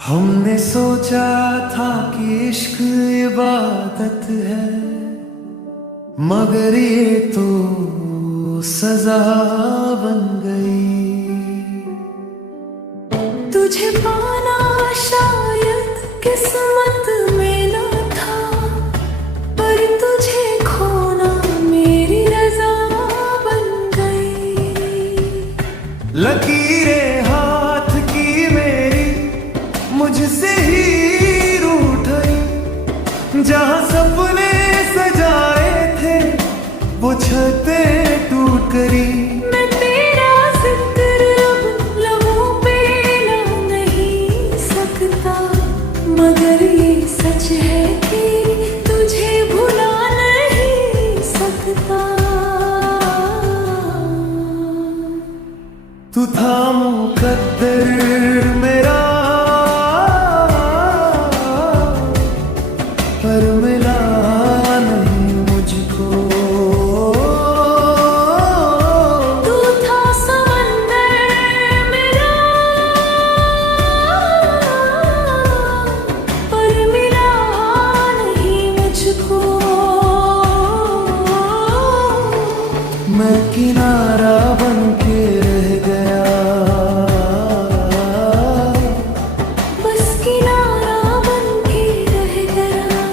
हमने सोचा था कि इश्क इबादत है, मगर ये तो सजा बन गई। तुझे पाना शायद किस्मत में ना था, पर तुझे खोना मेरी रजा बन गई। लकीरें हाथ की मेरी मुझसे ही रूठ गई, जहां सपने सजाए थे वो छतें टूट करी। मैं तेरा जिक्र अब लबों पे ला नहीं सकता, मगर ये सच है कि तुझे भुला नहीं सकता। तू था मुकद्दर मेरा, पर मिला नहीं मुझको। तू था समंदर मेरा, पर मिला नहीं मुझको। मैं किनारा बन के रह गया, बस किनारा बन के रह गया।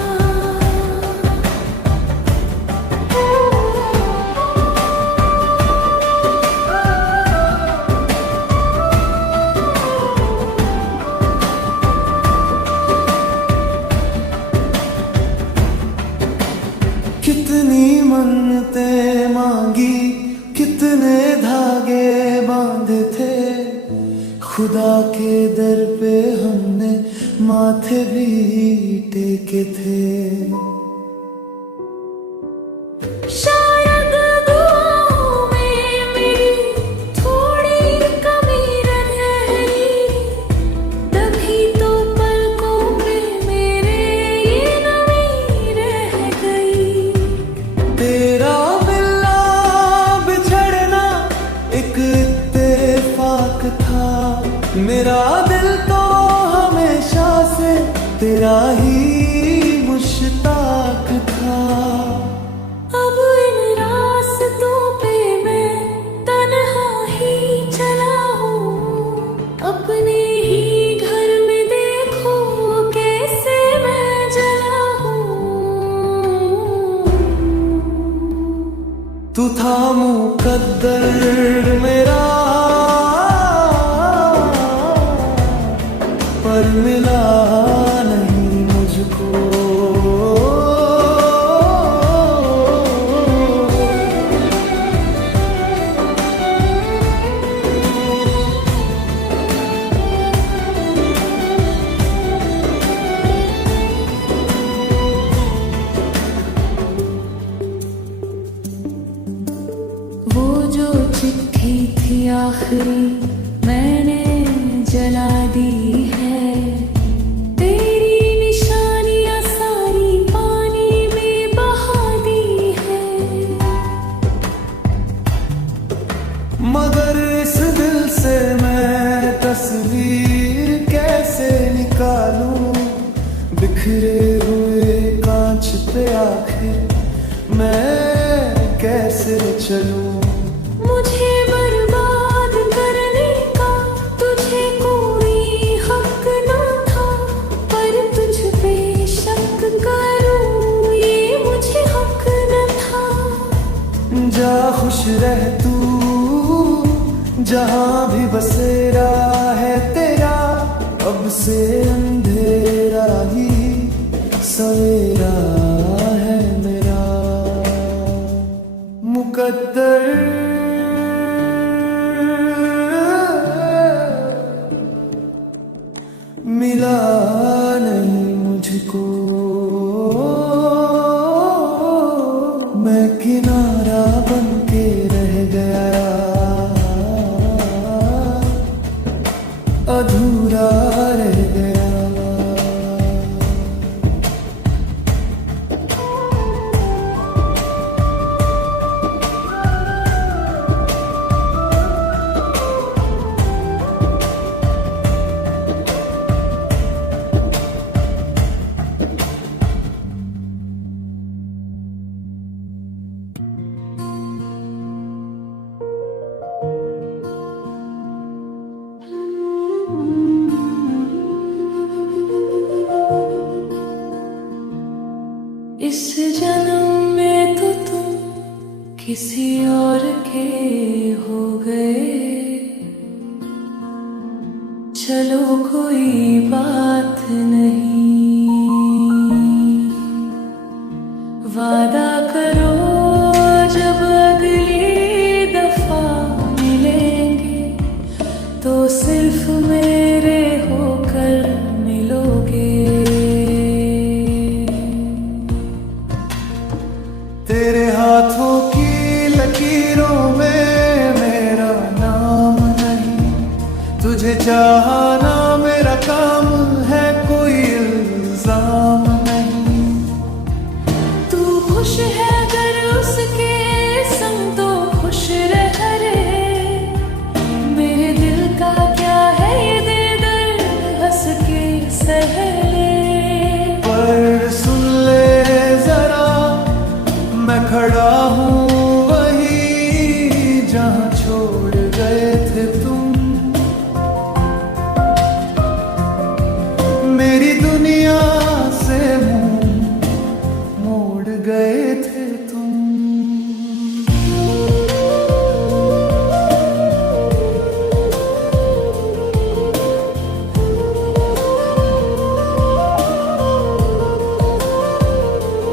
कितनी मन्नतें मांगी, कितने धागे बांधे थे, खुदा के दर पे हमने माथे भी टेके थे। शायद दुआओं में मेरी थोड़ी कमी रह गई, तभी तो पलकों पे मेरे ये नमी रह गई। तेरा मिलना बिछड़ना एक इत्तेफाक था, मेरा दिल तो हमेशा से तेरा ही मुश्ताक था। अब इन रास्तों पे मैं तन्हा ही चला हूँ, अपने ही घर में देखो कैसे मैं जला हूँ। तू था मुकद्दर मेरा, पर मिला नहीं मुझको। वो जो चिट्ठी थी आखिरी मैंने जला दी है, तेरी निशानियां सारी पानी में बहा दी है। मगर इस दिल से मैं तस्वीर कैसे निकालूं, बिखरे हुए कांच पे आखिर मैं कैसे चलूं। मुझे बर्बाद करने का तुझे कोई हक ना था, पर तुझ पे शक करूं ये मुझे हक न था। जा खुश रह तू जहां भी बसेरा है तेरा, अब से अंधेरा ही सवेरा है मेरा। मुकद्दर मिला नहीं मुझको। इस जन्म में तो तुम किसी और के हो गए। चलो कोई बात नहीं, वादा करो जब अगली दफा मिलेंगे तो सिर्फ मेरे होकर मिलोगे। तेरे हाथों की लकीरों में मेरा नाम नहीं, तुझे चाहना मेरा काम है, कोई इल्जाम नहीं। तू खुश है अगर उसके संग तो खुश रह रे। मेरे दिल का क्या है ये दे दर्द हंस के सह ले। पर सुन ले जरा, मैं खड़ा हूँ वहीं जहाँ छोड़ गए थे तुम। मेरी दुनिया से मुंह मोड़ गए थे तुम।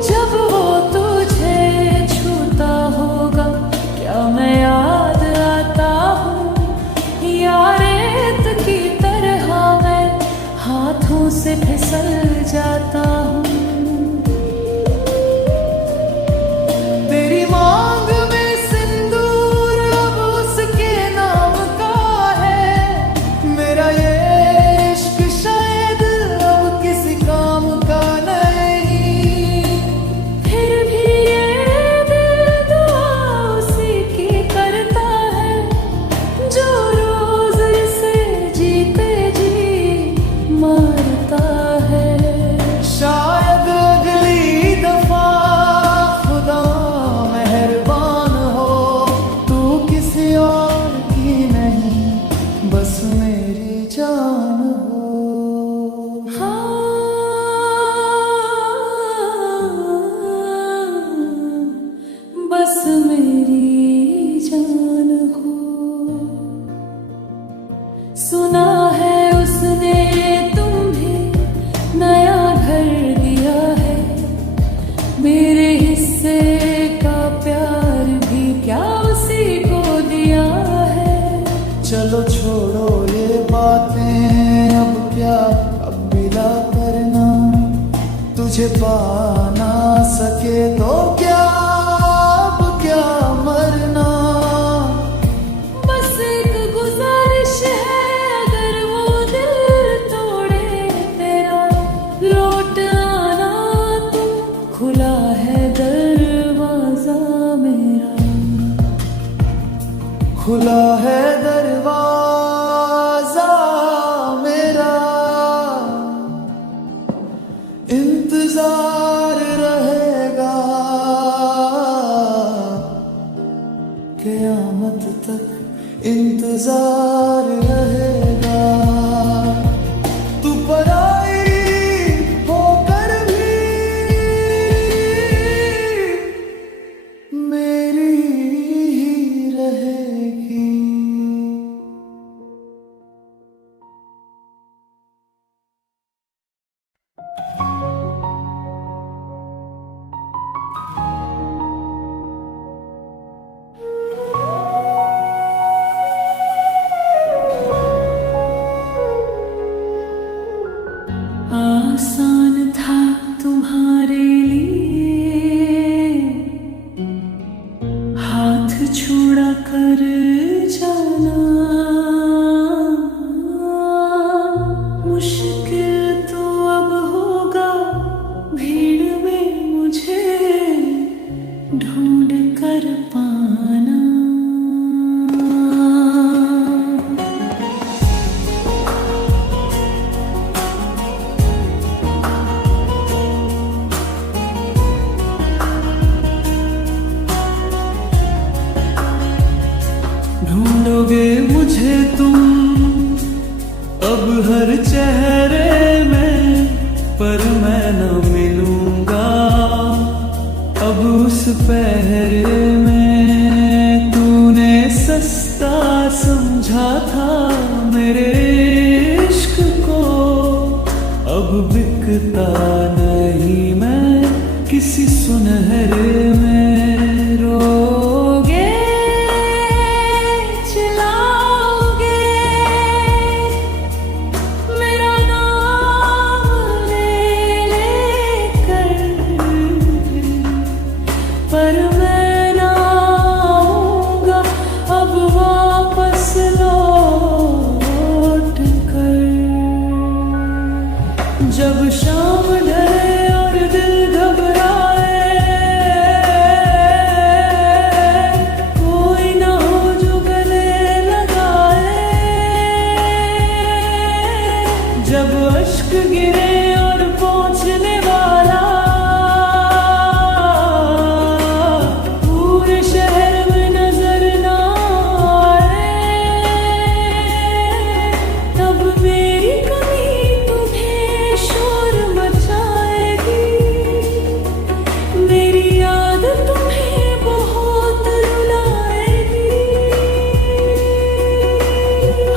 जब वो तुझे छूता होगा क्या मैं याद आता हूँ, या रेत की तरह मैं हाथों से फिसल जाता हूँ। तेरी मांग में सिंदूर अब उसके नाम का है, मेरा ये इश्क शायद अब किसी काम का नहीं। फिर भी ये दिल दुआ उसी की करता है जो रोज इसे जीते जी मारता है। शायद अगली दफा खुदा मेहरबान हो, तू किसी और की नहीं बस मेरी जान हो। हाँ, बस मेरी जान हो। सुना है उसने तुम्हें नया घर दिया है, मेरे हिस्से का प्यार भी क्या उसी को दिया है। चलो छोड़ो ये बातें, अब क्या अब बिला करना, तुझे पा ना सके तो क्या अब क्या मरना। बस एक गुजारिश है अगर वो दिल तोड़े तेरा, लौट आना तुम, खुला है दरवाजा मेरा। खुला है दरवाजा मेरा, इंतजार रहेगा क़यामत तक, इंतजार रहेगा। तू पराई होकर भी मेरी ही रहेगी। पहर में तूने सस्ता समझा था मेरे इश्क को, अब बिकता नहीं मैं किसी सुनहरे में। रोगे चिल्लाओगे मेरा नाम ले लेकर, पर मैं ना आऊंगा अब वापस लौट कर। जब शाम ढले और दिल घबराए, कोई ना हो जो गले लगाए। जब अश्क गिरे और पहुंचने वाला पूरे शहर में नजर ना आए, तब मेरी कमी तुम्हें शोर मचाएगी। मेरी याद तुम्हें बहुत रुलाएगी।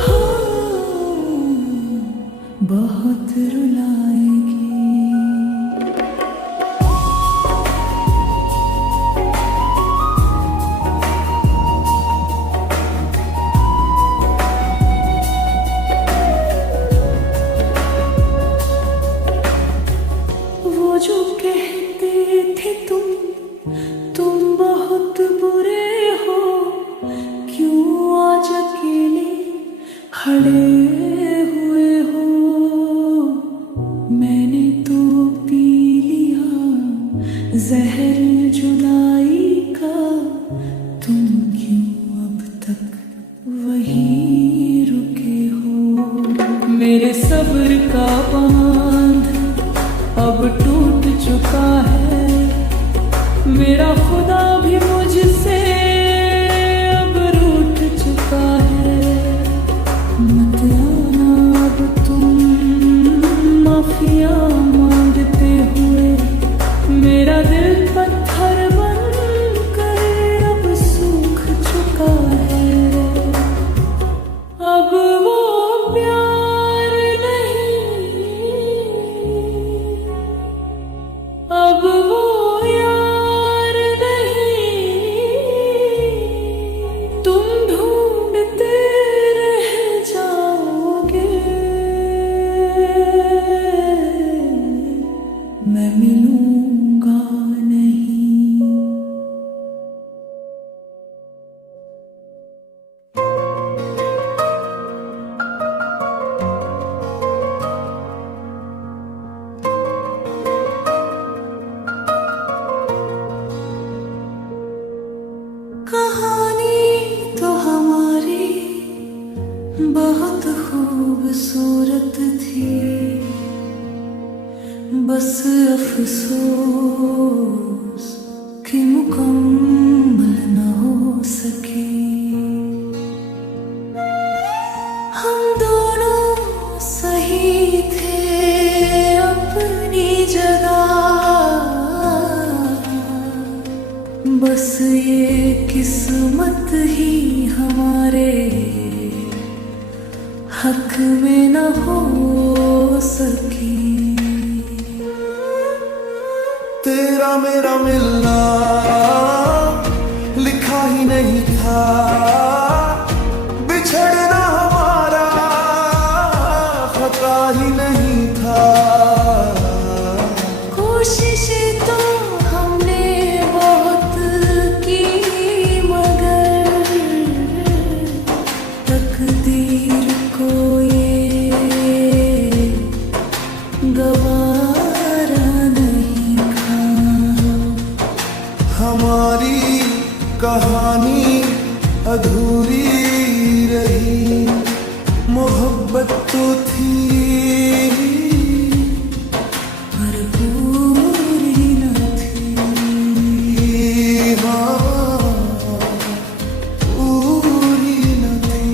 हाँ, बहुत रुलाएगी। वो जो कहते थे तुम बहुत बुरे हो, क्यों आज अकेले खड़े हुए हो। मैंने तो पी लिया जहर जुदाई का, तुम क्यों अब तक वहीं रुके हो। मेरे सब्र का बांध अब टूट चुका है, मेरा खुदा भी मुझसे अब रूठ चुका है। मत आना अब तुम माफिया मांगते हुए, मेरा दिल पत्थर बनकर अब सूख चुका है। अब वो प्यार नहीं, अब वो यार नहीं, तुम ढूंढते रह जाओगे। मैं मिलूंगा नहीं। कहानी तो हमारी बहुत खूबसूरत थी, बस अफसोस कि मुकम्मल न हो सकी। हम दोनों सही थे अपनी जगह, बस ये किस्मत ही हमारे हक में न हो सकी। तेरा मेरा मिलना लिखा ही नहीं था, बिछड़ना हमारा खता ही नहीं था। कोशिश तो हमने बहुत की, मगर तकदीर को ये गवारा नहीं था। हमारी कहानी अधूरी रही, मोहब्बत तो थी पर पूरी न थी। हाँ, पूरी न थी।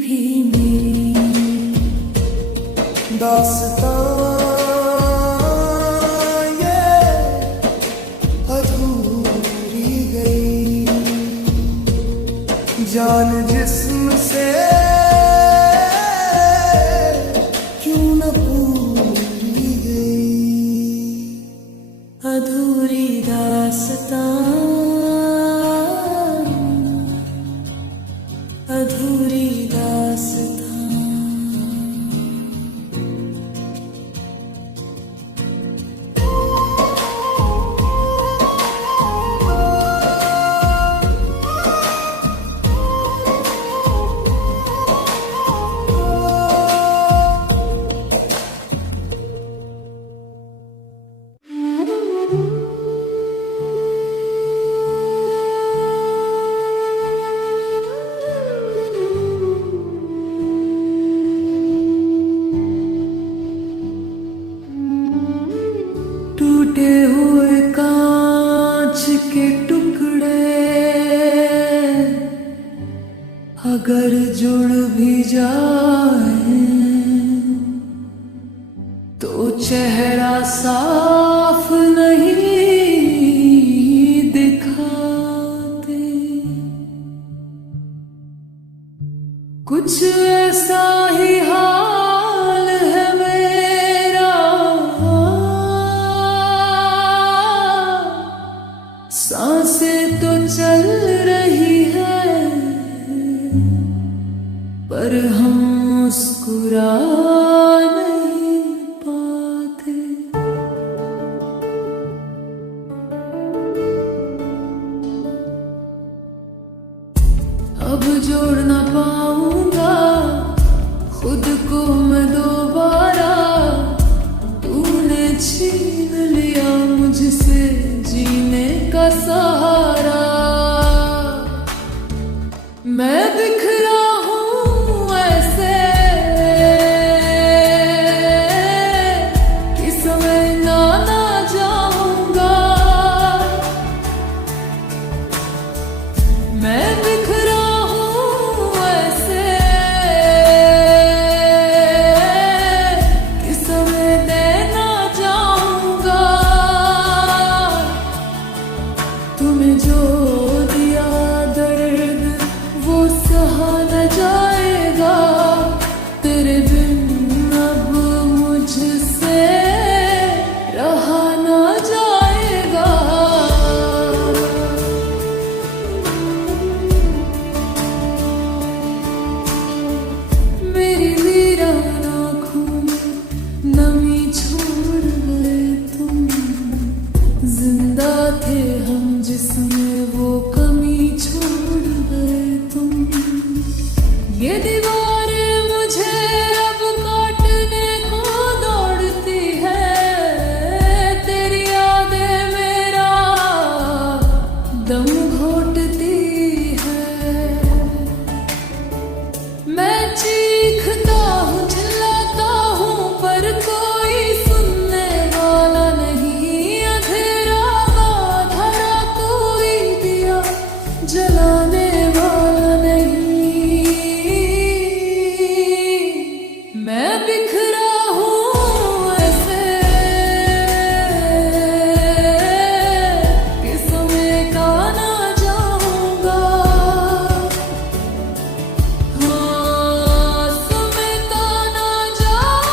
भी मेरी दास्तां ये अधूरी गई, जान जिस्म से क्यों न पूरी गई। अधूरी दास्तां, अधूरी दास्तां। टूटे हुए कांच के टुकड़े अगर जुड़ भी जाए तो चेहरा साफ नहीं दिखाते। कुछ ऐसा ही हाल है मेरा, सांसें तो चल रही है पर हम मुस्कुरा नहीं पाते। अब जोड़ ना पाऊंगा खुद को मैं दोबारा, तूने छीन लिया मुझसे जीने का सहारा। मैं बिखरा हूँ ऐसे कि समझना ना जाऊंगा। मैं बिखरा हूँ ऐसे कि समझने ना जाऊंगा। तुम्हें जो दिया दर्द वो सहा न जाएगा, तेरे बिन अब मुझसे रहा न जाएगा। मेरी वीरान आँखों में नमी छोड़ गए तुम, जिंदा थे हम जिसमें वो कमी छोड़ गए तुम। ये दीवारें मुझे अब काटने को दौड़ती है, तेरी यादें मेरा दम घोटती है। मैं चीखता हूँ चिल्लाता हूँ पर कोई सुनने वाला नहीं। अंधेरा धरा कोई दिया जलाने वाला नहीं। मैं बिखरा हूँ ऐसे कि समेटा ना जाऊंगा। हाँ, समेटा ना जाऊंगा।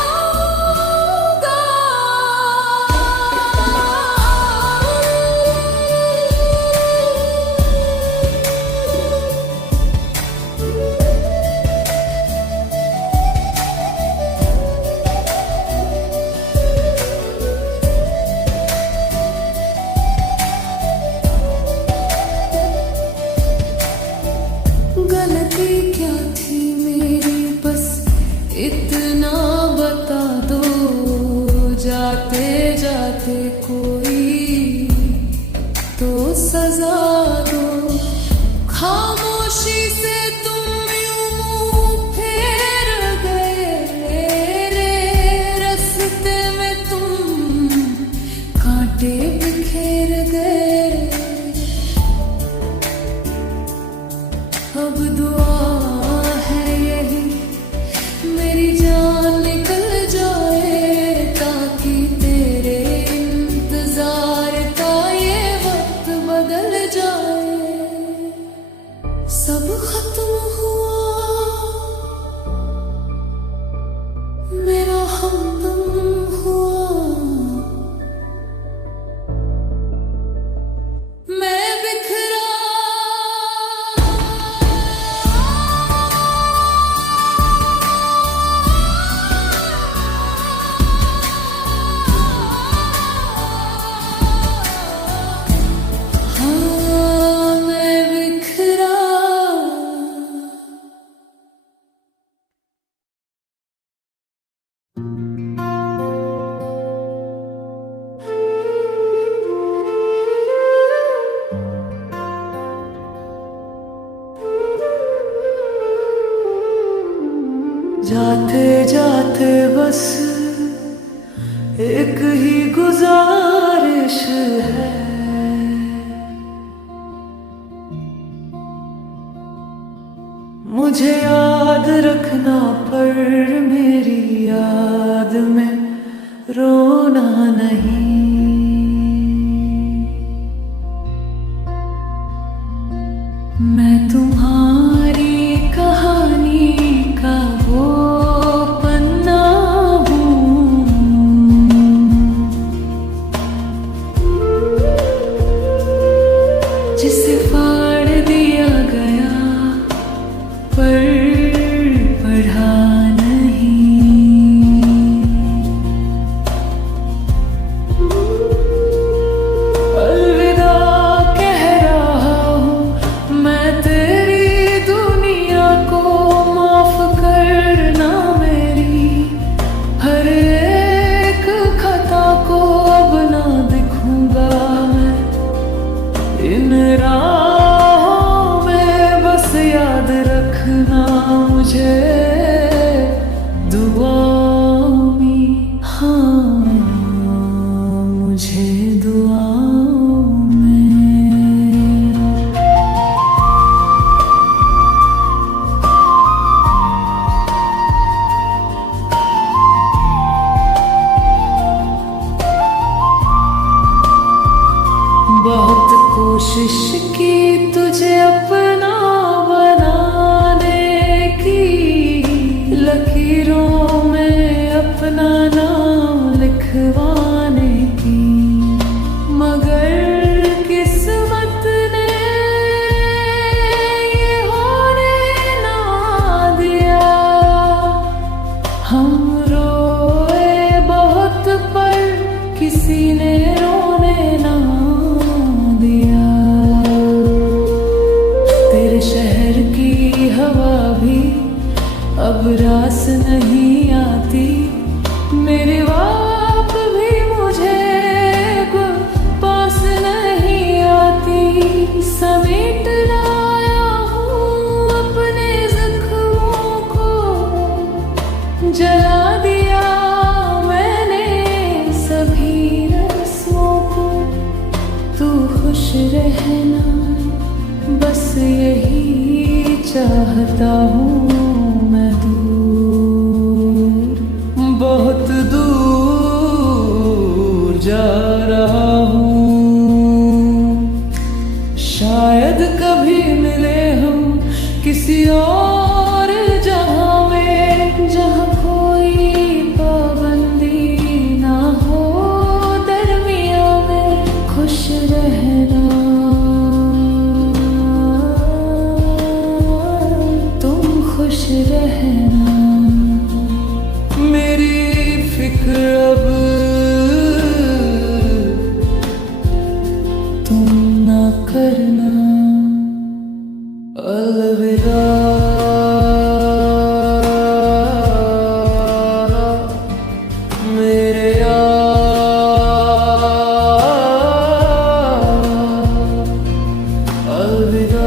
गलती क्या थी मेरी बस इतना बता दो, जाते जाते कोई तो सजा दो। खामोशी से तुम यूं मुंह फेर गए, मेरे रास्ते में तुम कांटे बिखेर गए। अब दुआ है जाते जाते बस एक ही गुजारिश है, मुझे याद रखना पर मेरी याद में रोना नहीं। मैं तुम्हारी कहानी का वो पन्ना हूँ जिसे फाड़ दिया गया पर पढ़ा नहीं। अलविदा कह रहा हूँ मैं तेरी दुनिया को, माफ करना मेरी हर एक खता को। अब ना दिखूंगा मैं इन राहों में, बस याद रखना मुझे दुआओं में, हाँ मुझे दुआओं में। बहुत कोशिश की तुझे अपना बनाने की, लकीरों में अपना नाम लिखवाने की, मगर किस्मत ने ये होने ना दिया। हम रोए बहुत पर किसी ने रोने ना दिया। तेरे शहर की हवा भी अब रास नहीं आती, मेरे बाप भी मुझे पास नहीं आती। समेट लाया हूँ अपने जख्मों को, जला दिया मैंने सभी रस्मों को। तू खुश रहना बस यही चाहता हूँ मैं, दूर बहुत दूर जा रहा हूँ। शायद कभी मिले हम किसी और जहाँ में, जहाँ कोई पाबंदी ना हो दरमिया में। खुश रहना तुम, खुश रहना। मेरी फिक्र अब तुम ना करना। अलविदा मेरे यार, अलविदा।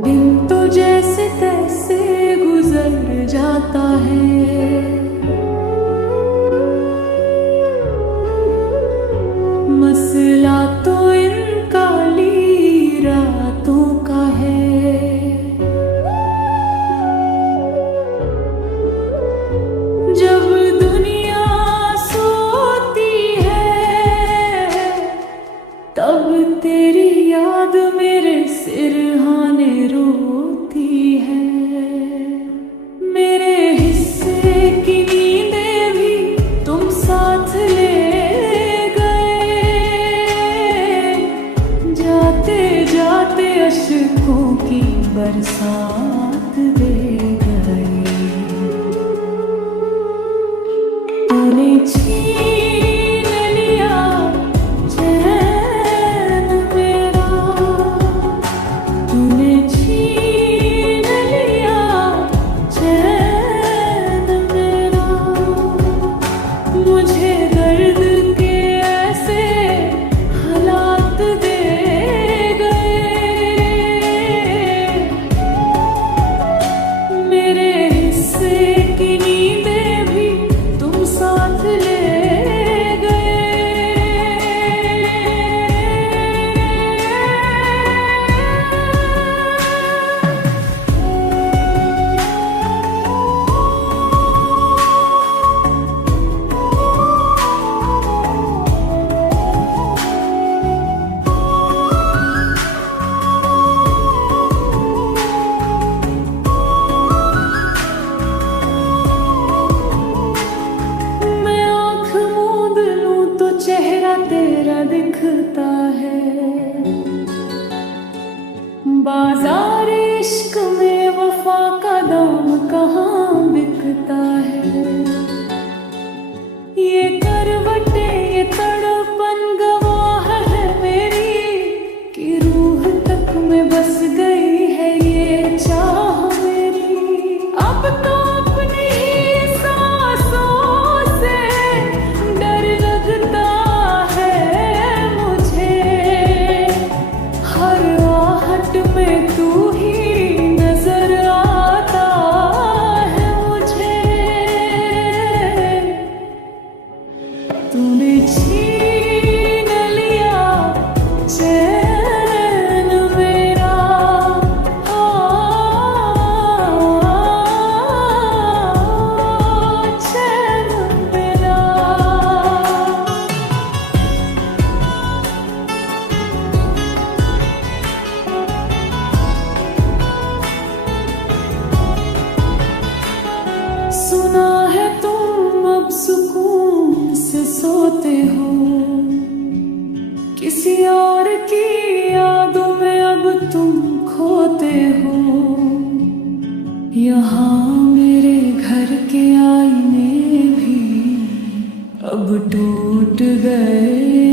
दिन तो जैसे तैसे गुजर जाता है, मसला तो इन काली रातों का है। जब दुनिया सोती है तब तेरी याद मेरे सिरहाने रोती है। मेरे हिस्से की नींदें भी तुम साथ ले गए, जाते जाते अश्कों की बरसात दे गए। तूने छीन दिखता है। बाजार इश्क में वफा का दाम कहाँ बिकता है। ये करवटे ये तड़पन गवाह है मेरी कि रूह तक में बस गई है ये चाह मेरी। अब तो अपनी ही सांसों से डर लगता है मुझे। हर आहट में तू ही नजर आता है मुझे। तूने छीन लिया चैन मेरा, चैन मेरा। सुना है तुम अब सुकून से सोते हो, किसी और की यादों में अब तुम खोते हो। यहाँ मेरे घर के आईने भी अब टूट गए।